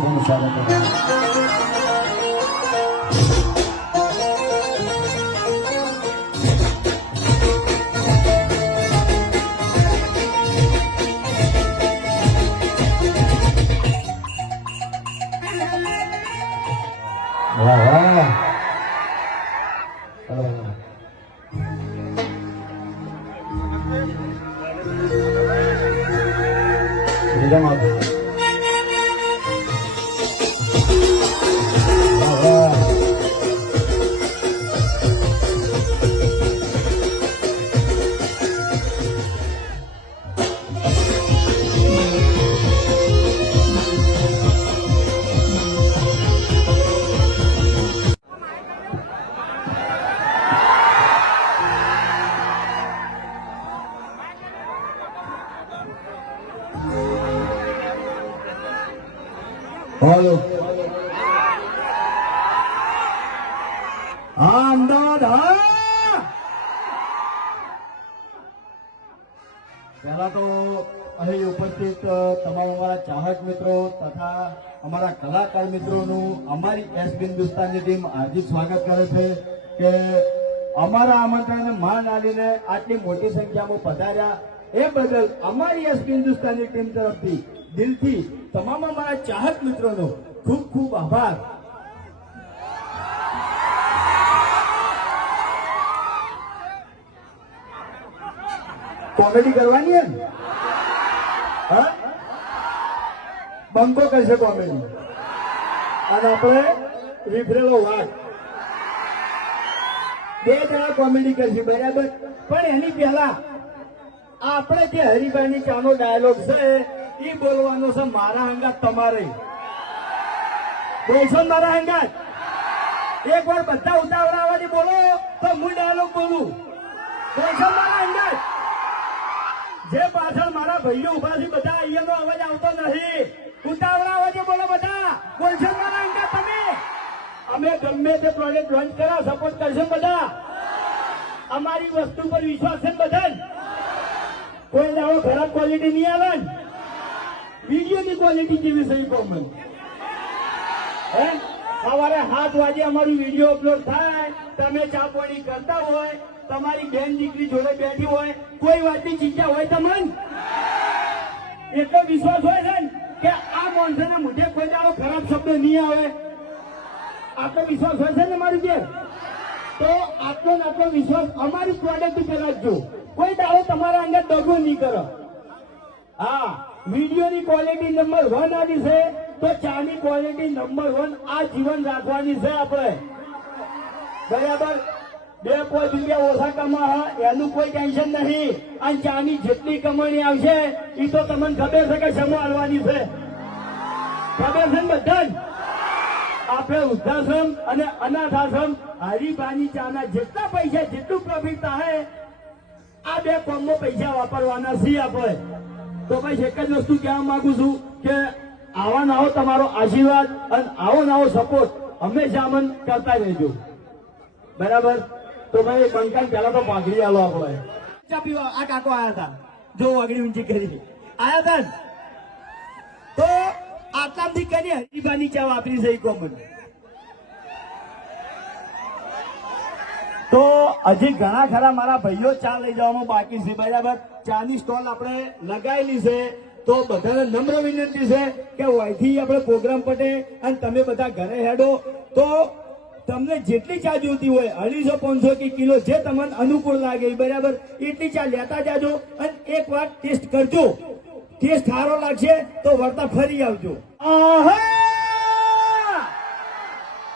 હાર્દિક સ્વાગત છે. વાહ વાહ બોલો હા અમદાવાદ હા પહેલા તો અહીં ઉપસ્થિત તમામ અમારા ચાહક મિત્રો તથા અમારા કલાકાર મિત્રોનું અમારી એસ હિન્દુસ્તાનની ટીમ હાર્દિક સ્વાગત કરે છે કે અમારા આમંત્રણને માન આલીને આટલી મોટી સંખ્યામાં પધાર્યા એ બદલ અમારી એસ હિન્દુસ્તાનની ટીમ તરફથી દિલથી તમામ અમારા ચાહક મિત્રોનો ખૂબ ખૂબ આભાર. કોમેડી કરવાની એમ હા બંકો કરશે કોમેડી અને આપણે વિફરેલો વાઘ બે જણા કોમેડી કરશે બરાબર. પણ એની પહેલા આપણે જે હરિભાઈની ચાનો ડાયલોગ છે એ બોલવાનો છે મારા હંગાત તમારે બોલશો ને મારા હંગાત એક વાર બધા ઉતાવળાવાથી બોલો તો હું ડાયલોગ બોલું બોલશો મારા હંગાત. જે પાછળ મારા ભાઈઓ ઉભા છે બધા અહીંયાનો અવાજ આવતો નથી ઉતાવળાવાથી બોલો બધા બોલશો મારા હંગાત. તમે અમે ગમે તે પ્રોજેક્ટ લોન્ચ કર્યા સપોર્ટ કરશો બધા અમારી વસ્તુ પર વિશ્વાસ છે બધા કોઈ દાવો ખરાબ ક્વોલિટી નહીં આવે ને વિડીયોની ક્વોલિટી કેવી સહી કોમન હે સવારે 7 વાગે અમારું વિડીયો અપલોડ થાય તમે ચા પાણી કરતા હોય તમારી બેન દીકરી જોડે બેઠી હોય કોઈ વાતની ચિંતા હોય તમને એટલો વિશ્વાસ હોય છે ને કે આ માણસોના મોઢે કોઈ દાડો ખરાબ શબ્દ નહીં આવે આટલો વિશ્વાસ હોય છે ને મારી બેન તો આટલો ને આટલો વિશ્વાસ અમારી પ્રોડક્ટ ઉપર રાખજો કોઈ દાડો તમારા અંદર દગો નહીં કરો. હા વિડીયોની ક્વોલિટી નંબર 1 આવી છે તો ચાની ક્વોલિટી નંબર 1 આ જીવન રાખવાની છે આપણે બરાબર. 2 રૂપિયા ઓછા કમા એનું કોઈ ટેન્શન નહીં અને ચાની જેટલી કમાણી આવશે એ તો તમને ખબર છે કે સમૂહ હાલવાની છે ખબર છે ને બધા આપણે વૃદ્ધાશ્રમ અને અનાથ આશ્રમ હરિભાની ચાના જેટલા પૈસા જેટલું પ્રોફિટ થાય આ 2 કોમમાં પૈસા વાપરવાના છીએ આપણે. તો ભાઈ એક જ વસ્તુ કહેવા માંગુ છું કે આવા નાવો તમારો આશીર્વાદ અને આવો નાવો સપોર્ટ હંમેશા અમન કરતા રહેજો બરાબર. તો ભાઈ બંકાન પહેલા તો પાઘડી આલો આપણે ચા પીવા આ કાકો આયા હતા જો વાગડી ઊંચી કરી આયા હતા તો આટલાથી કરી હરિભાની ચા વાપરી છે કોમન. તો હજી ઘણા ખરા મારા ભાઈઓ ચા લઈ જવામાં બાકી છે બરાબર. ચાની સ્ટોલ આપણે લગાવેલી છે તો બધાને નમ્ર વિનંતી છે કે અહીંથી આપણે પ્રોગ્રામ પટે અને તમે બધા ઘરે હેડો તો તમને જેટલી ચા જોઈતી હોય 250-500 કે કિલો જે તમને અનુકૂળ લાગે બરાબર એટલી ચા લેતા જાજો અને એક વાર ટેસ્ટ કરજો. ટેસ્ટ સારો લાગશે તો વળતા ફરી આવજો.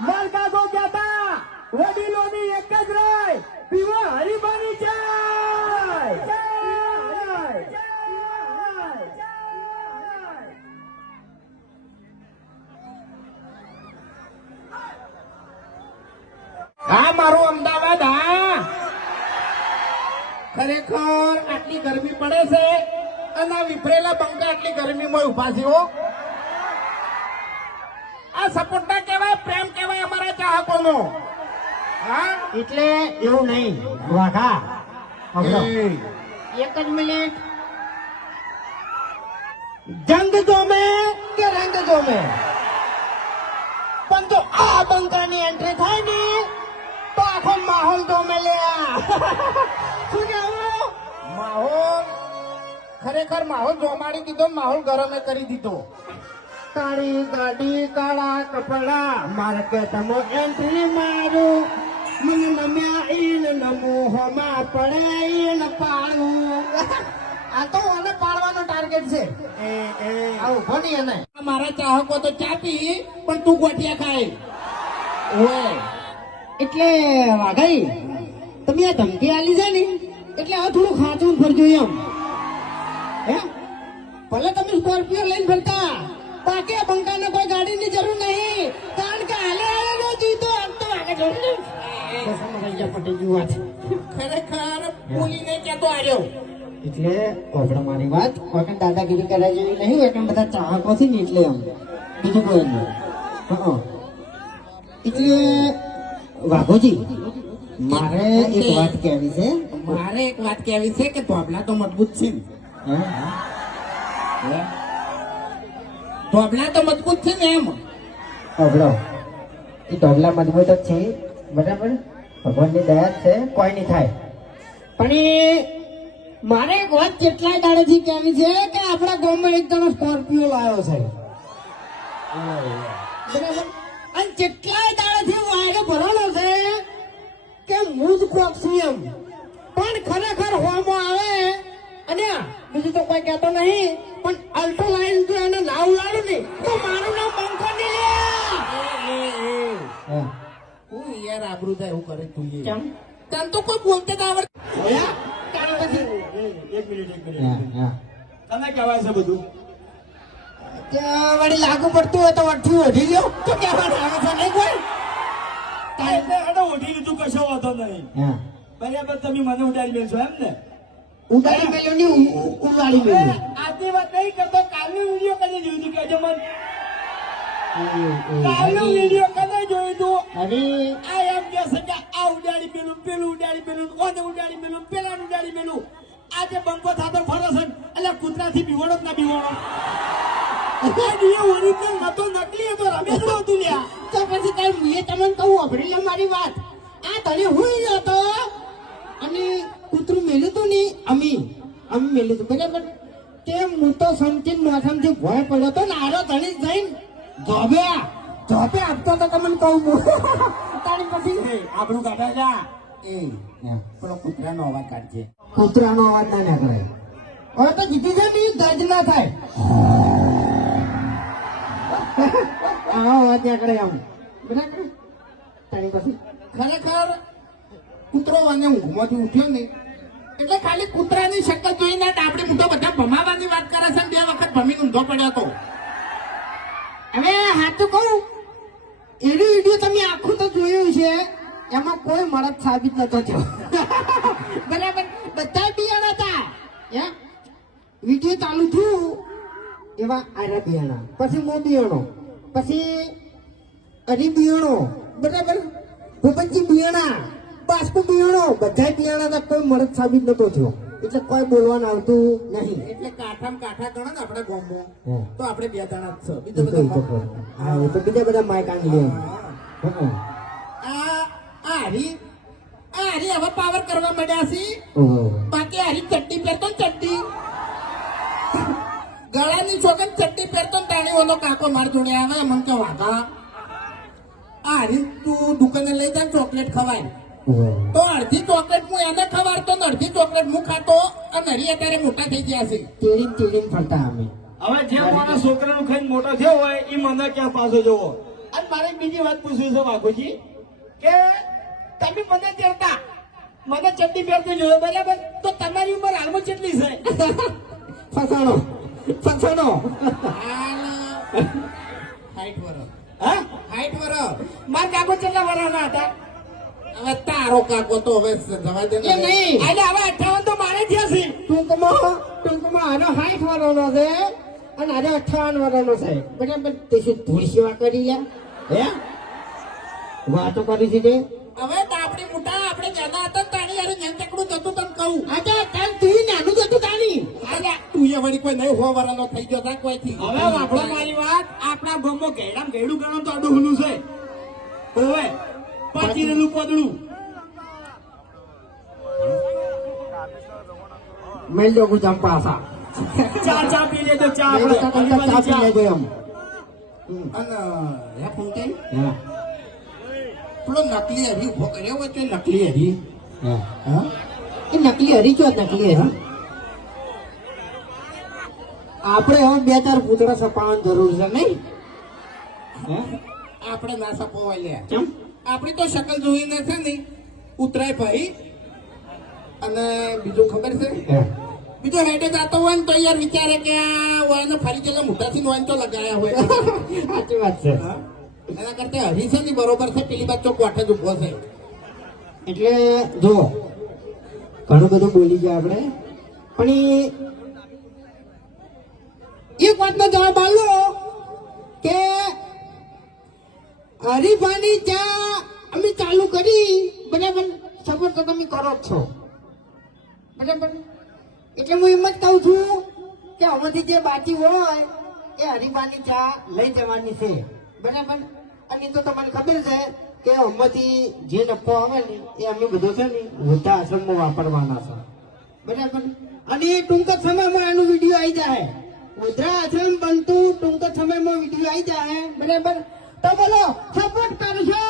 મારા કાકો કહેતા વડીલોની એક જ રાય પીવો હરિભાની ચા. હા મારું અમદાવાદ હા ખરેખર આટલી ગરમી પડે છે અને આ વિફરેલા બંકા આટલી ગરમીમાં ઉભા છે હો. આ સપોર્ટ ના કહેવાય પ્રેમ કહેવાય અમારા ચાહકોનો. હા એટલે એવું નહીં વાઘા એક જ મિનિટ જંગ જોમે કે રંગ જોમે પણ જો આ બંકાની એન્ટ્રી થાય ને તો આખો માહોલ તો મેલ્યા શું કહેવું? માહોલ ખરેખર માહોલ જોમાડી દીધો, માહોલ ગરમે કરી દીધો. કાળી ગાડી કાળા કપડા માર્કેટમાં એન્ટ્રી મારું મને નમ્યા ઈન નમો હોમાં પડે ઈન પાડું. આ તો મને પાડવાનો ટાર્ગેટ છે. આ ઉભો નહીં એને. મારા ચાહકો તો ચા પી પણ તું ગોટિયા ખાય. ઓય એટલે વાઘાઈ તમે આ ધમકી આલી છે ને એટલે હવે થોડું ખાતું ફરજો એમ. હે ભલે તમે સ્કોર્પિયો લઈને ફરતા બાકી આ બંકાને કોઈ ગાડીની જરૂર નહીં કારણ કે હાલે હાલે જીતો આમ તો આગળ જોડે પટી ગયું વાત. ખરેખર બોલીને ક્યાં તો આવ્યો. એટલે આપણે મારી વાત કોઈ દાદાગીરી કર્યા જેવી નહીં એટલે બધા ચાહકો છે ને એટલે એમ બીજું કોઈ નહીં. હા એટલે વાઘોજી મારે એક વાત કહેવી છે. મારે એક વાત કહેવી છે કે ધોબલા તો મજબૂત છે ને. ધોબલા તો મજબૂત છે ને એમ. અવળો એ ઢોગલા મજબૂત જ છે બરાબર, ભગવાનની દયા જ છે, કોઈ નહીં થાય. પણ એ મારે એક વાત કેટલાય દાડેથી કહેવી છે કે આપણા ગામમાં એક જણો સ્કોર્પિયો લાવ્યો છે બરાબર, અને કેટલાય દાડેથી વાયરો ભરવાનો છે કે હું જ કોક છું એમ, પણ ખરેખર હોમાં આવે અને બીજું તો કોઈ કહેતો નહીં પણ અલ્ટો લાઈન જો એને નાવ લાડું ને તો મારું નામ બંકો નહીં લે. હું યાર આબરૂ થાય એવું કરે તું. કેમ? તને તો કોઈ બોલતે જ આવડે. એક મિનિટ તને કહેવાય છે બધું વળી લાગુ પડતું હોય તો અઠ્યું ઓઢી લ્યો તો કહેવાનું આવે છે નહીં કોઈ. એટલે ઓઢી લીધું કશો વાંધો નહીં. બરાબર તમે મને ઉડાડી મેળશો એમ ને? ઉડાડી મેલ્યો ની ઉડાડી મેલ્યો. આજની વાત નહીં કરતો, કાલનો વિડીયો કદી જોયું તું કહેજો મને. કાલનો વિડીયો કદી જોયું તું? અરે આ એમ કહે છે કે આ ઉડાડી મેલું, પેલું ઉડાડી મેલું, ઓને ઉડાડી મેલું, પેલાને ઉડાડી મેલું. આજે બંકો થાતો ફરે છે એટલે કૂતરાથી બીવાડો જ ના બીવાડો. ઓરિજિનલ નતો, નકલી હતો, રમેશ નો હતું લ્યા. તો પછી કઈ મેં તમને કહું અભરી લે મારી વાત. આ તને હું હતો અને કૂતરું મેલ્યું તું ને અમે મેલ્યું તું બરાબર, તે હું તો સમજીને મોસમથી ભય પડ્યો તો ને આરો ધણી જઈને જોબે આપતો તો તમને કહું હું. તારી પછી આપણું કાઢા જા. પેલો કૂતરાનો અવાજ કાઢજે. કૂતરાનો અવાજ ના નીકળે. હવે તો જીતી છે ને દર્દ ના થાય. આ અવાજ નીકળે આમ બરાબર. તારી પછી ખરેખર કૂતરો અને ઊંઘમાંથી ઉઠ્યો ને એટલે ખાલી કૂતરાની શક્કલ જોઈને આપણે મોટો બધા ભમાવાની વાત કરે છે. 2 વખત ભમીને ઊંધો પડ્યો હતો. હવે હાથું કહું એનું વિડીયો તમે આખું તો જોયું છે, એમાં કોઈ મળત સાબિત નતો થયો બરાબર. બધા બિયાણા હતા વિડીયો ચાલુ થયું એવા આરા બિયાણા, પછી મો બિયાણો, પછી અરી બિયાણો બરાબર, ભૂપતજી બિયાણા, બાસ્કુ બિયાણો, બધા બિયાણા કોઈ મળત સાબિત નતો થયો એટલે કોઈ બોલવાનું આવતું નહીં. એટલે કાંઠામાં કાંઠા ગણો ને આપણે ગામમાં તો આપણે 2 જણા જ છે. એ તો બીજા બધા માય કાંડી આ હરી હવે પાવર કરવા માંડ્યા છે. બાકી હરી ચડ્ડી પહેરતો ને ચડ્ડી ગળાની છોકરી ચડ્ડી પહેરતો ને તાણી ઓલો કાકો માર જોડે આવે મને કે વાઘા આ હરી તું દુકાને લઈ જા ચોકલેટ ખવાય તો અડધી ચોકલેટ હું એને ખવાડતો ને અડધી ચોકલેટ હું ખાતો અને હરી અત્યારે મોટા થઈ ગયા છે. તેડીને ફરતા અમે. હવે જે મારા છોકરાનું ખાઈને મોટો થયો હોય એ મને ક્યાં પાછો જવો. અને મારે બીજી વાત પૂછવી છે વાઘોજી કે તમે મને તેડતા મને ચડ્ડી પહેરતી જોયો બરાબર, તો તમારી ઉંમર હાલમાં કેટલી છે? ફસાણો 60 વર્ષ. હા 60 વર્ષ. મારા કાકો કેટલા વર્ષના હતા? હવે તારો કાકો તો હવે જવા દે એ નહીં એટલે હવે 58 તો મારે થયા છે. ટૂંકમાં આનો 60 વર્ષનો છે અને આનો 58 વર્ષનો છે બરાબર. તે શું ધૂળ સેવા કરી લ્યા હે વાતો કરી છે તે. હવે આપણી મોટા આપણે જ્યાદા હતા તાણી યાર નેતકડું જતું તને કહું. અચ્છા તાર તું નાનું જતું તાની તું એ વળી કોઈ નહીં 100 વર્ષનો થઈ ગયો તા કોઈથી. હવે વાપરો મારી વાત, આપણા આખા ગામમાં ઘેડામ ઘેડું ગણો તો અડુહનું છે ઓવે પાછી રેલું પદડું મેલ દો ગુજામ પાસા ચા પી લેજો ચા મેલ તો તમને ચા પી લેજો એમ અને હે ફૂંકાઈ હા પેલો નકલી હરી ઉભો કર્યો હોય તો નકલી હરી હા હા એ નકલી હરી છો નકલી હરી આપણે હવે બે ચાર પૂતળા સપાવવાની જરૂર છે નહીં હે આપણે ના સપોવાય લે કેમ આપણી તો શકલ જોઈને છે ને ઉતરાય ભાઈ અને બીજું ખબર છે બીજો હેડે જાતો હોય ને તો યાર વિચારે કે આ હોય ફરી ચલે મોટાથી હોય તો લગાયા હોય સાચી વાત છે હા? એના કરતા હરી છે ને બરોબર છે પેલી બાદ ચોક વાઠે જ ઉભો છે એટલે જો ઘણું બધું બોલી ગયા આપણે પણ એક વાતનો જવાબ આલો કે હરીફાની ચા અમે ચાલુ કરી બરાબર સપોર્ટ તો તમે કરો જ છો બરાબર એટલે હું એમ જ કહું છું કે હવેથી જે બાકી હોય એ હરીફાની ચા લઈ જવાની છે બરાબર અને તો તમને ખબર છે કે હમણાંથી જે નફો આવે ને એ અમે બધો છે ને વૃદ્ધા આશ્રમમાં વાપરવાના છે બરાબર અને ટૂંક જ સમયમાં આનું વિડીયો આવી જાય વૃદ્ધા આશ્રમ બનતું ટૂંક જ સમયમાં વિડીયો આવી જાય બરાબર તો બોલો સપોર્ટ કરશો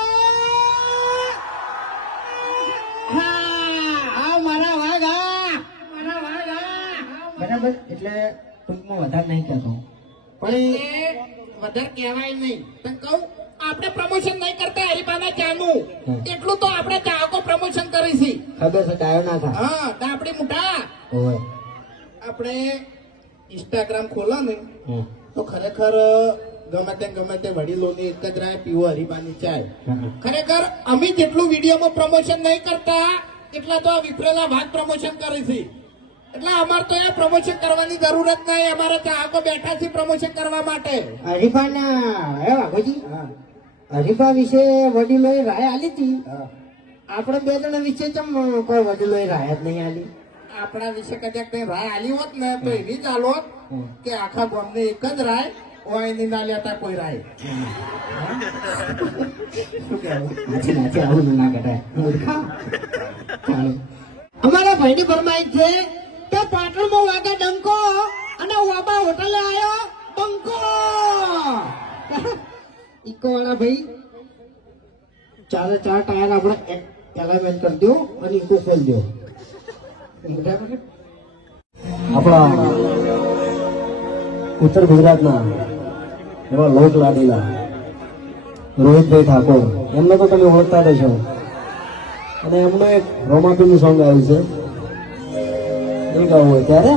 હા મારા વાઘા બરાબર એટલે ટૂંકમાં વધારે નહીં કહેતો પણ વધારે કહેવાય નહીં તને કહું આપણે પ્રમોશન નહીં કરતા હરીફાના ચાનું એટલું તો આપણે ચાહકો પ્રમોશન કરીશી ખબર છે ડાયો ના થાય હા ડાપડી મુઠા ઓય આપણે ઇન્સ્ટાગ્રામ ખોલો ને હમ. તો ખરેખર ગમે તે વડીલોની એક જ રાય પીવો હરીફાની ચાય ખરેખર અમે જેટલું વિડીયોમાં પ્રમોશન નહીં કરતા એટલા તો આ વિફરેલા ભાગ પ્રમોશન કરીશી એટલે અમારે તો એ પ્રમોશન કરવાની જરૂર જ નહીં અમારે ચાહકો બેઠા છે પ્રમોશન કરવા માટે હરીફાના હે વાઘોજી હરીફા વિશે વડીલોએ રાય આલી હતી આપણે બે જણા વિશે ચમ કોઈ વડીલોએ રાય જ નહીં આલી આપણા વિશે કદાચ કઈ રાય આલી હોત ને તો એવી જ આલોત કે આખા ગામને એક જ રાય ઓયની ના લેતા કોઈ રાય શું કહેવું નાચી આવું ના કરાય મૂર્ખા ચાલો. અમારા ભાઈની ફરમાઈશ છે કે પાટણમાં વાગે ડંકો અને વાબા હોટલે આવ્યો બંકો ઇકો વાળા ભાઈ ચારે ચાર ટાયર આપણે એલાઇનમેન્ટ કરી દો અને ઇકો ખોલી દો આપણા ઉત્તર ગુજરાતના એવા લોક લાડીલા રોહિતભાઈ ઠાકોર એમને તો તમે ઓળખતા જ છો અને એમનું એક રોમાપીનું સોંગ આવ્યું છે એ ગાવું હોય ત્યારે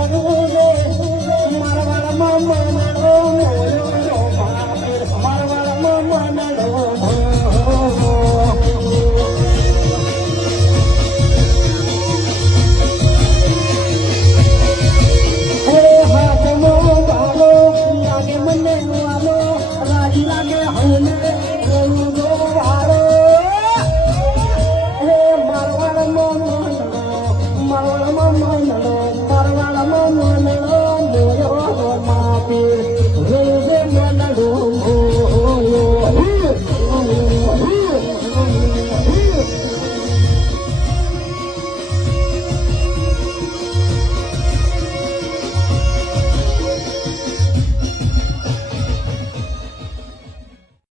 હાથમાં